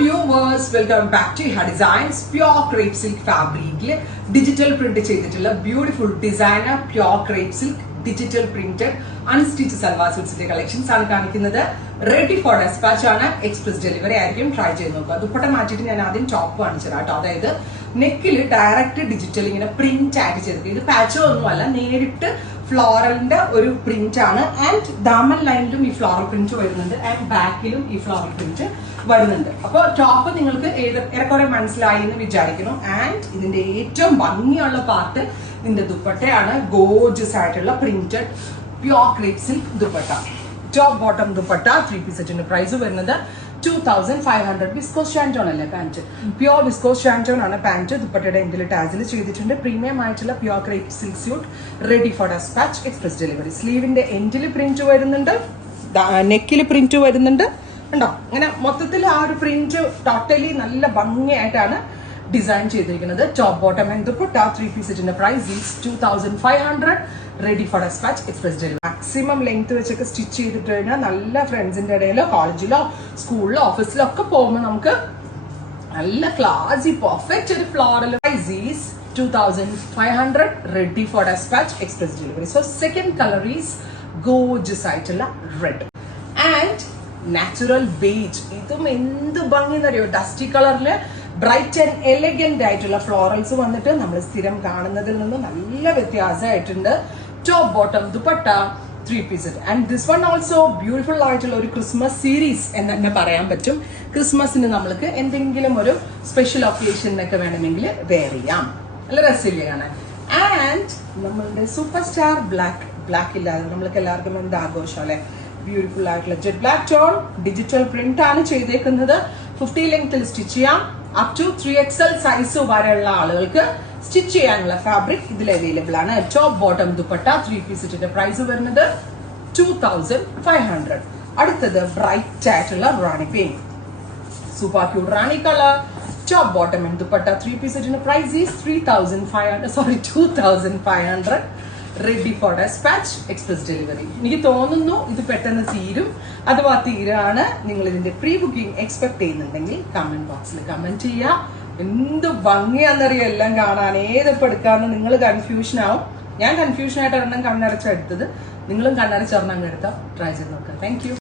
viewers, welcome back to Her Designs. Pure crepe silk fabric digital print ചെയ്തിട്ടുള്ള beautiful designer pure crepe silk digital printed unstitched salwar suits collections ആണ് കാണിക്കുന്നത്. Ready for dispatch ആണ്, express delivery ആയിരിക്കും. Try ചെയ്ത് നോക്കുക. ദുപ്പട്ട മാറ്റിയിട്ട് ഞാൻ ആദ്യം ടോപ്പ് കാണിച്ചു തരാം കേട്ടോ. അതായത് നെക്കിൽ ഡയറക്റ്റ് ഡിജിറ്റൽ ഇങ്ങനെ പ്രിന്റ് ആയിട്ട് ചെയ്തിട്ട് ഇത് പാച്ചോ ഒന്നുമല്ല, നേരിട്ട് ഫ്ലോറലിന്റെ ഒരു പ്രിന്റ് ആണ്. ആൻഡ് ദാമൻ ലൈനിലും ഈ ഫ്ലോറൽ പ്രിന്റ് വരുന്നുണ്ട് ആൻഡ് ബാക്കിലും ഈ ഫ്ലോറൽ പ്രിന്റ് വരുന്നുണ്ട്. അപ്പോൾ ടോപ്പ് നിങ്ങൾക്ക് ഏറെക്കുറെ മനസ്സിലായി എന്ന് വിചാരിക്കുന്നു. ആൻഡ് ഇതിന്റെ ഏറ്റവും ഭംഗിയുള്ള പാർട്ട് ഇതിന്റെ ദുപ്പട്ടയാണ്. ഗോർജിയസ് ആയിട്ടുള്ള printed pure crepe silk dupatta. Top bottom dupatta 3 piece സെറ്റിന്റെ പ്രൈസ് വരുന്നത് 2500. വിസ്കോസ് ഷാൻറ്റോൺ അല്ലേ പാന്റ്, പ്യോർ വിസ്കോസ് ഷാൻറ്റോൺ ആണ് പാന്റ്. ദുപ്പട്ടയുടെ എൻഡിൽ ടാസിൽ ചെയ്തിട്ടുണ്ട്. പ്രീമിയം ആയിട്ടുള്ള pure crepe silk suit, ready for despatch, express delivery. സ്ലീവിന്റെ എൻഡിൽ പ്രിന്റ് വരുന്നുണ്ട്, നെക്കിൽ പ്രിന്റ് വരുന്നുണ്ട്. ഉണ്ടോ? അങ്ങനെ മൊത്തത്തിൽ ആ ഒരു പ്രിന്റ് ടോട്ടലി നല്ല ഭംഗിയായിട്ടാണ് ഡിസൈൻ ചെയ്തിരിക്കുന്നത്. Top bottom and dupatta 3 piece സെറ്റിന്റെ price is 2500. Ready for despatch, express delivery. Maximum length വെച്ചൊക്കെ സ്റ്റിച്ച് ചെയ്തിട്ട് കഴിഞ്ഞാൽ നല്ല ഫ്രണ്ട്സിന്റെ ഇടയിലോ കോളേജിലോ സ്കൂളിലോ ഓഫീസിലോ ഒക്കെ പോകുമ്പോൾ നമുക്ക് നല്ല ക്ലാസി പെർഫെക്റ്റ് ഒരു floral. Price is 2500. Ready for despatch, express delivery. So second colour is gorgeous ആയിട്ടുള്ള റെഡ് ആൻഡ് നാച്ചുറൽ ബേജ്. ഇതും എന്ത് ഭംഗി എന്നറിയോ, ഡസ്റ്റി കളറില് ബ്രൈറ്റ് ആൻഡ് എലഗന്റ് ആയിട്ടുള്ള ഫ്ലോറൽസ് വന്നിട്ട് നമ്മൾ സ്ഥിരം കാണുന്നതിൽ നിന്ന് നല്ല വ്യത്യാസമായിട്ടുണ്ട്. Top bottom dupatta 3 piece set. And this one also beautiful ആയിട്ടുള്ള ഒരു ക്രിസ്മസ് സീരീസ് എന്ന് തന്നെ പറയാൻ പറ്റും. ക്രിസ്മസിന് നമ്മൾക്ക് എന്തെങ്കിലും ഒരു സ്പെഷ്യൽ ഒക്കേഷനൊക്കെ വേണമെങ്കിൽ വെയർ ചെയ്യാം. നല്ല രസമില്ലേ കാണാൻ. ആൻഡ് നമ്മളുടെ സൂപ്പർ സ്റ്റാർ ബ്ലാക്ക് ഇല്ലാതെ നമ്മൾക്ക് എല്ലാവർക്കും എന്ത് ആഘോഷം അല്ലെ. ബ്യൂട്ടിഫുൾ ആയിട്ടുള്ള jet black tone digital print ആണ് ചെയ്തേക്കുന്നത്. 50 ലെങ്ത്തിൽ സ്റ്റിച്ച് ചെയ്യാം. അപ് ടു 3XL സൈസ് വരെയുള്ള ആളുകൾക്ക് സ്റ്റിച്ച് ചെയ്യാനുള്ള ഫാബ്രിക് ഇതിൽ അവൈലബിൾ ആണ്. ടോപ്പ് ബോട്ടം ദുപ്പട്ട 3 പീസ് സെറ്റിന്റെ പ്രൈസ് വരുന്നത് 2500. അടുത്തത് ബ്രൈറ്റ് ആയിട്ടുള്ള rani pink, super cute rani colour. Top bottom and dupatta 3 piece സെറ്റിന്റെ price is 2500. Ready for despatch, express delivery. എനിക്ക് തോന്നുന്നു ഇത് പെട്ടെന്ന് തീരും. അഥവാ തീരാണ് നിങ്ങൾ ഇതിന്റെ പ്രീ ബുക്കിംഗ് എക്സ്പെക്ട് ചെയ്യുന്നുണ്ടെങ്കിൽ കമന്റ് ബോക്സിൽ കമന്റ് ചെയ്യുക. എന്ത് ഭംഗിയാണെന്നറിയോ എല്ലാം കാണാൻ. ഏതൊക്കെ എടുക്കാന്ന് നിങ്ങൾ കൺഫ്യൂഷൻ ആവും. ഞാൻ കൺഫ്യൂഷൻ ആയിട്ട് ഒരെണ്ണം കണ്ണടച്ചെടുത്തത്, നിങ്ങളും കണ്ണടച്ചൊരെണ്ണം എടുത്താൽ ട്രൈ ചെയ്ത് നോക്കാം. Thank you.